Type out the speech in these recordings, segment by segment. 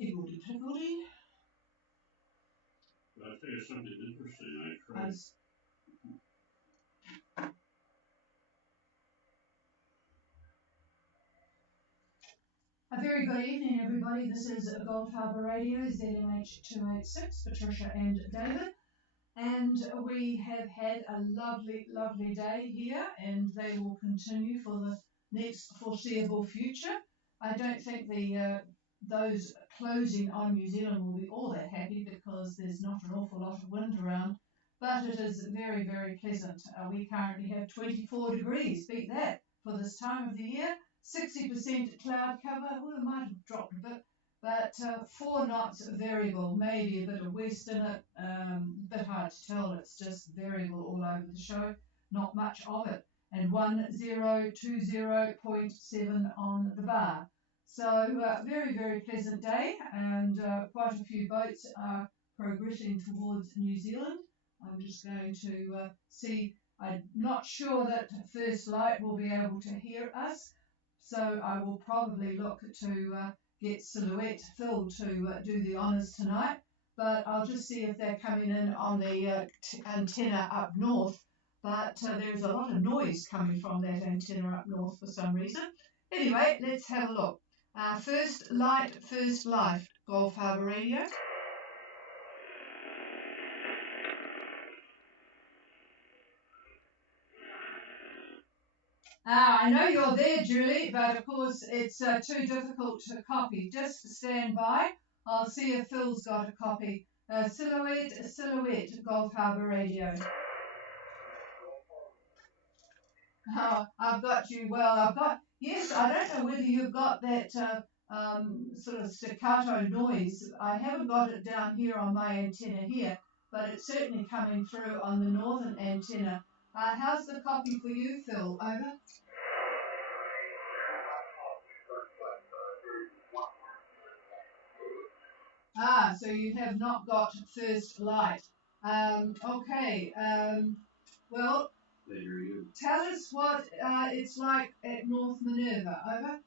Higgledy-piggledy. I'll tell you something interesting. I tried. A very good evening, everybody. This is Gold Harbour Radio, ZMH 286, Patricia and David. And we have had a lovely, lovely day here, and they will continue for the next foreseeable future. I don't think those closing on New Zealand will be all that happy because there's not an awful lot of wind around, but it is very, very pleasant. We currently have 24 degrees, beat that, for this time of the year. 60% cloud cover, well, it might have dropped a bit, but 4 knots variable, maybe a bit of west in it, a bit hard to tell, it's just variable all over the show, not much of it, and 1020.7 on the bar. So very, very pleasant day, and quite a few boats are progressing towards New Zealand. I'm just going to see, I'm not sure that First Light will be able to hear us, so I will probably look to get Silhouette Phil to do the honours tonight, but I'll just see if they're coming in on the antenna up north, but there's a lot of noise coming from that antenna up north for some reason. Anyway, let's have a look. First Light, First Life, Gulf Harbour Radio. I know you're there, Julie, but of course it's too difficult to copy. Just stand by. I'll see if Phil's got a copy. Silhouette, Gulf Harbour Radio. Oh, I've got you. Well, yes, I don't know whether you've got that sort of staccato noise. I haven't got it down here on my antenna here, but it's certainly coming through on the northern antenna. How's the copy for you, Phil? Over. So you have not got First Light. Okay. Well, tell us what it's like at North Minerva. Over.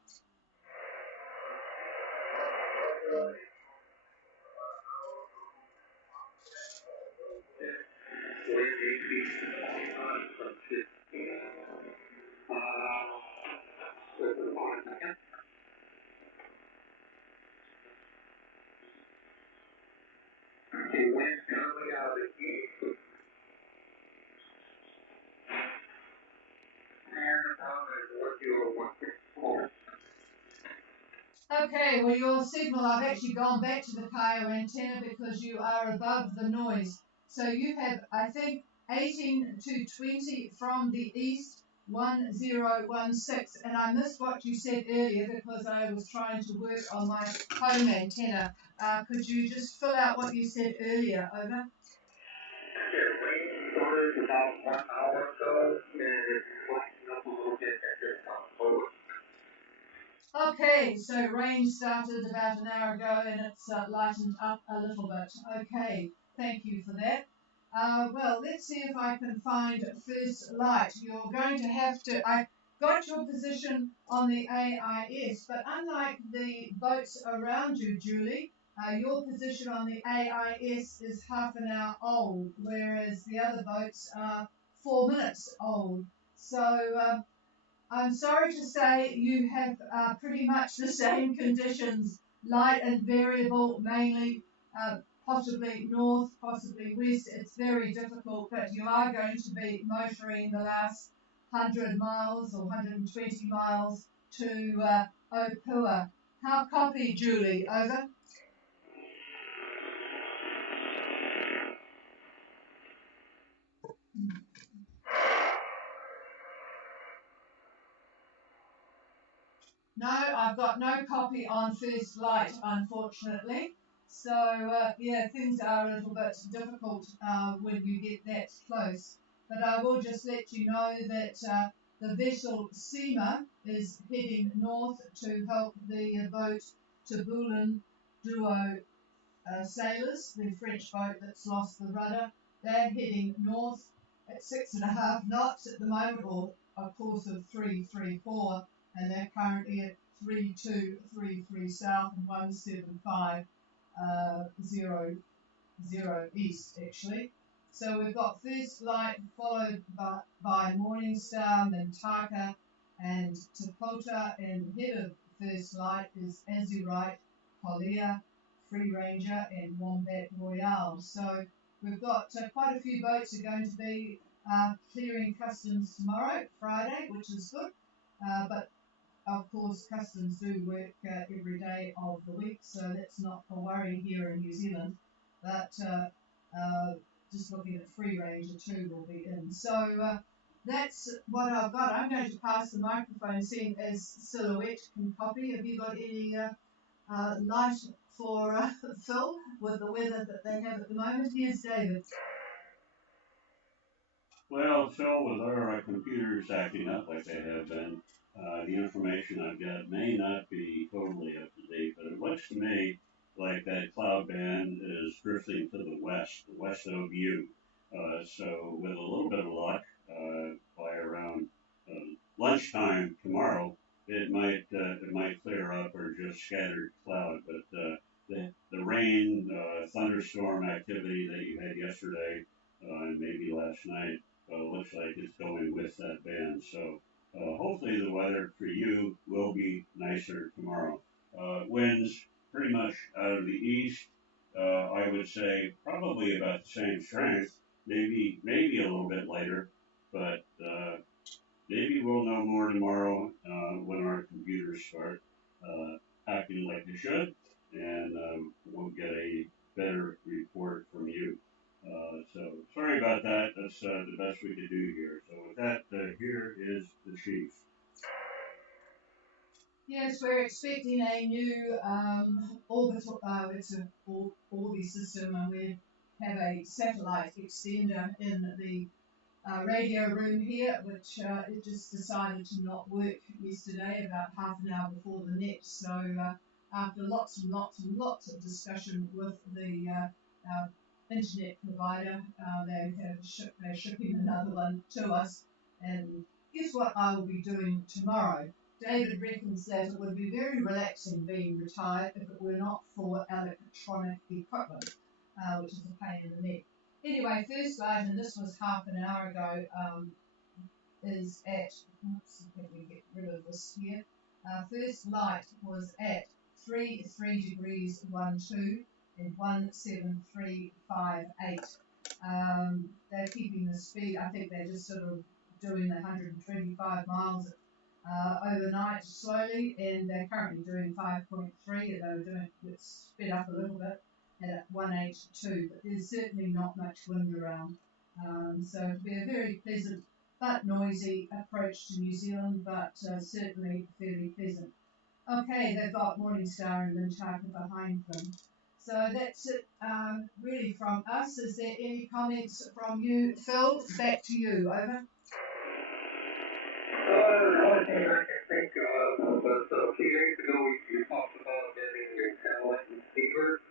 Okay, well your signal, I've actually gone back to the Kaio antenna because you are above the noise. So you have, I think, 18 to 20 from the east, 1016. And I missed what you said earlier because I was trying to work on my home antenna. Could you just fill out what you said earlier? Over. Rain started about 1 hour ago, and it's lighting up a little bit at this time. Over. Okay, so rain started about an hour ago and it's lightened up a little bit. Okay, thank you for that. Well, let's see if I can find First Light. You're going to have to, I got your position on the AIS, but unlike the boats around you, Julie, your position on the AIS is half an hour old, whereas the other boats are 4 minutes old. So I'm sorry to say you have pretty much the same conditions, light and variable, mainly possibly north, possibly west. It's very difficult, but you are going to be motoring the last 100 miles or 120 miles to Opua. How copy, Julie? Over. No, I've got no copy on First Light, unfortunately. So, yeah, things are a little bit difficult when you get that close. But I will just let you know that the vessel Seema is heading north to help the boat Taboulen Duo sailors, the French boat that's lost the rudder. They're heading north at 6.5 knots at the moment, or a course of 334. And they're currently at 3233 south and 17500 east, actually. So we've got first light followed by Morningstar, Mintaka, and Tapota, and ahead of first light is Azurite, Collier, Free Ranger, and Wombat Royale. So we've got quite a few boats are going to be clearing customs tomorrow, Friday, which is good. But of course, customs do work every day of the week, so that's not a worry here in New Zealand. But just looking at Free Ranger too will be in. So that's what I've got. I'm going to pass the microphone, seeing as Silhouette can copy. Have you got any light for Phil with the weather that they have at the moment? Here's David. Well, Phil, with our computers acting up like they have been, the information I've got may not be totally up to date, but it looks to me like that cloud band is drifting to the west of you. So with a little bit of luck, by around lunchtime tomorrow, it might clear up or just scattered cloud. But the rain, thunderstorm activity that you had yesterday and maybe last night looks like it's going with that band. So hopefully the weather for you will be nicer tomorrow. Winds pretty much out of the east. I would say probably about the same strength, maybe a little bit lighter, but maybe we'll know more tomorrow when our computers start acting like they should, and we'll get a better report from you. So sorry about that. That's the best we could do here. So with that, here is the chief. Yes, we're expecting a new orbital, it's an Orbi system, and we have a satellite extender in the radio room here, which it just decided to not work yesterday, about half an hour before the net. So after lots and lots and lots of discussion with the internet provider, they're shipping another one to us. And guess what I will be doing tomorrow? David reckons that it would be very relaxing being retired if it were not for electronic equipment, which is a pain in the neck. Anyway, first light, and this was half an hour ago, is at, oops, let me get rid of this here. First light was at 3 degrees 12 and 17358. They're keeping the speed, I think they're just sort of doing 125 miles overnight slowly, and they're currently doing 5.3. They were doing it sped up a little bit at 182, but there's certainly not much wind around. So it'll be a very pleasant but noisy approach to New Zealand, but certainly fairly pleasant. Okay, they've got Morningstar and Mintaka behind them. So that's it really from us. Is there any comments from you, Phil? Back to you, over. The only thing I can think of was a few days ago we talked about getting a satellite receiver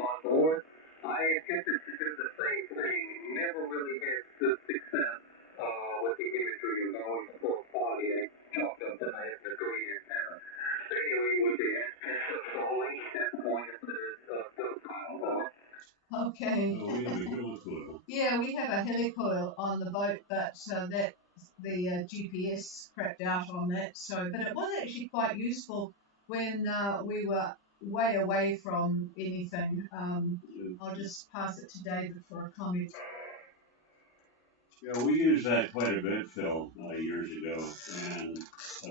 on board. I attempted to do the same thing, never really had good success with the imagery of going for quality. I chalked up that I had a great antenna. Anyway, with the antenna going at that point, it says those piles off. Okay. We have a helicoil. Yeah, we have a helicoil on the boat, but that the GPS crapped out on that. So, but it was actually quite useful when we were way away from anything. I'll just pass it to David for a comment. Yeah, we used that quite a bit, Phil, years ago, and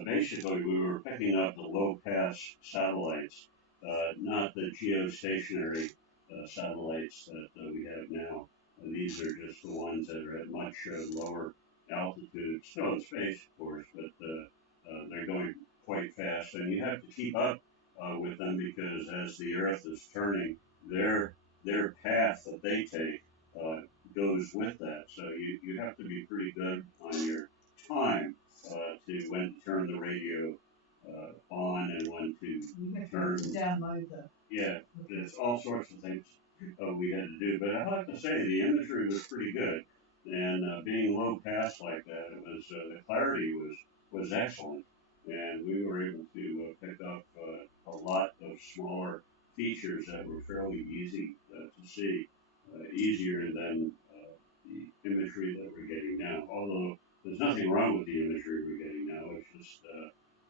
basically we were picking up the low-pass satellites, not the geostationary satellites that we have now. These are just the ones that are at much lower altitude, still in space, of course, but they're going quite fast, and you have to keep up with them because as the Earth is turning, their path that they take goes with that. So you have to be pretty good on your time to when to turn the radio on and when to turn. Download the. Yeah, there's all sorts of things we had to do. But I have to say the imagery was pretty good, and being low pass like that, it was the clarity was excellent, and we were able to pick up a lot of smaller features that were fairly easy to see, easier than the imagery that we're getting now. Although there's nothing wrong with the imagery we're getting now, it's just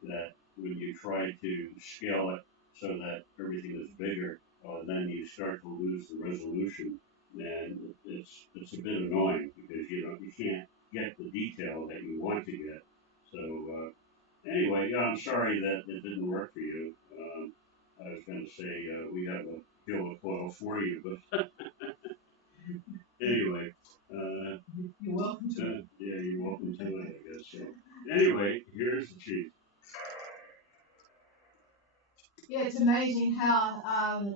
that when you try to scale it so that everything is bigger, then you start to lose the resolution, and it's a bit annoying because you can't get the detail that you want to get. So anyway, yeah, I'm sorry that it didn't work for you. I was going to say we have a bill of oil for you, but anyway, You're welcome to it. yeah, you're welcome to it, I guess. So anyway, here's the chief. Yeah, it's amazing how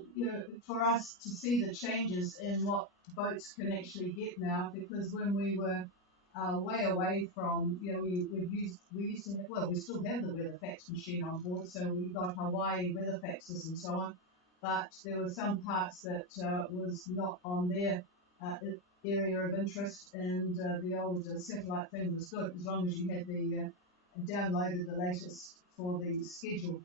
for us to see the changes in what boats can actually get now. Because when we were way away from, we used to have, well, we still have the weather fax machine on board, so we got Hawaii weather faxes and so on. But there were some parts that was not on their area of interest, and the old satellite thing was good as long as you had the downloaded the latest for the schedule.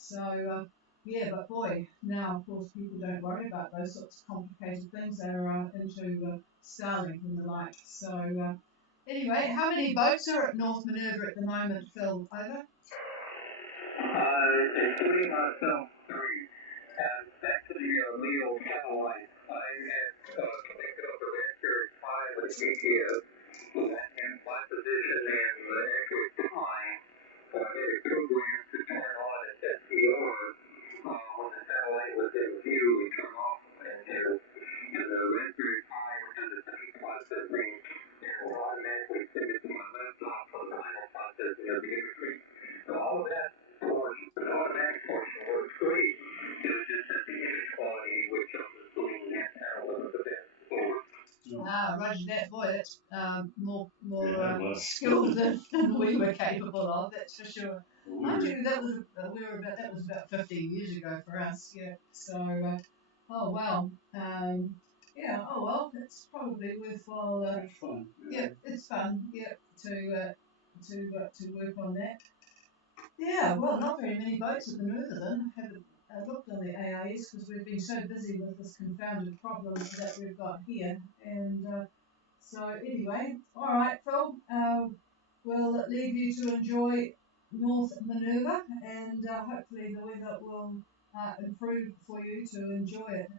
So, yeah, but boy, now of course people don't worry about those sorts of complicated things. They're into Starlink and the like. So, anyway, how many boats are at North Minerva at the moment, Phil? Over? Including myself, three. And actually, Leo satellite, I had connected up to Raspberry Pi with GPS, and my position in the actual time, I had a program to turn on its SPR when the satellite was in view and turn off, and the Raspberry Pi and the same processing, and will automatically send it to my laptop for the final processing of the imagery. So all of that portion, the automatic portion was great. It was just that the image quality, which I was doing that was the best. Roger that. Boy, that's more Yeah, skilled than we were capable of. That's for sure. Mind weird. you, that was that was about 15 years ago for us. Yeah. So, oh wow. Yeah. Oh well, it's probably worthwhile. It's fun. Yeah, it's fun. Yeah, to work on that. Yeah, well, not very many boats at the Minerva then. I haven't looked on the AIS because we've been so busy with this confounded problem that we've got here. And so, anyway, all right, Phil, we'll leave you to enjoy North Minerva, and hopefully the weather will improve for you to enjoy it.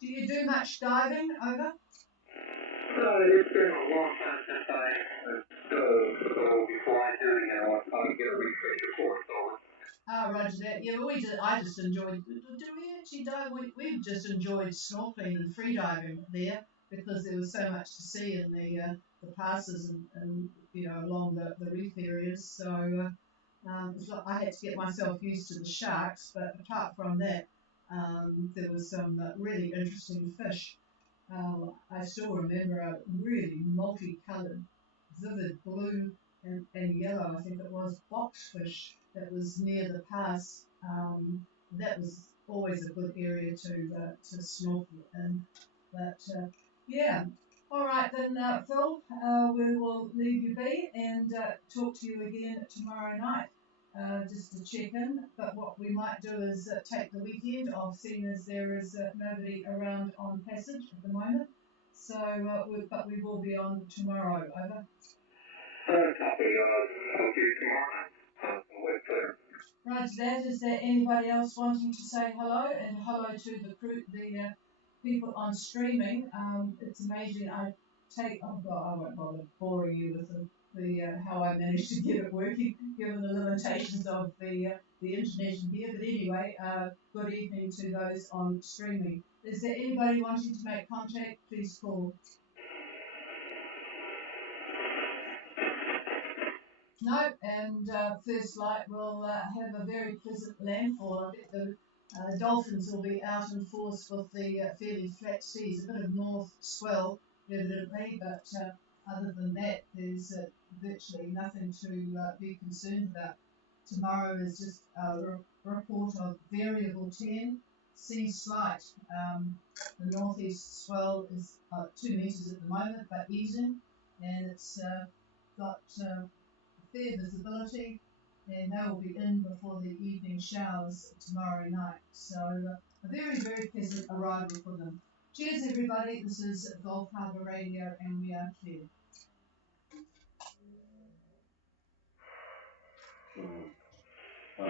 Do you do much diving over? It's been a long time since so before I do, I'll probably get a refresher course on. Roger that. Yeah, well, I just enjoyed. Do we actually dive? We've just enjoyed snorkeling and free diving there because there was so much to see in the passes and along the reef areas. So I had to get myself used to the sharks, but apart from that, there was some really interesting fish. I still remember a really multicoloured, vivid blue and yellow, I think it was, boxfish that was near the pass. That was always a good area to snorkel in. But yeah, all right then, Phil, we will leave you be and talk to you again tomorrow night. Just to check in, but what we might do is take the weekend off, seeing as there is nobody around on passage at the moment. So, but we will be on tomorrow. Over. Copy. Talk to you tomorrow. Wait for Right, that. Is there anybody else wanting to say hello and hello to the crew, the people on streaming? It's amazing. I won't bother boring you with the how I managed to get it working, given the limitations of the internet here. But anyway, good evening to those on streaming. Is there anybody wanting to make contact? Please call. No, and First Light will have a very pleasant landfall. I bet the dolphins will be out in force with the fairly flat seas, a bit of north swell, evidently, but other than that, there's virtually nothing to be concerned about. Tomorrow is just a report of variable 10, sea slight. The northeast swell is 2 metres at the moment, but easing, and it's got fair visibility, and they will be in before the evening showers tomorrow night. So a very, very pleasant arrival for them. Cheers, everybody. This is Gulf Harbour Radio, and we are clear. So,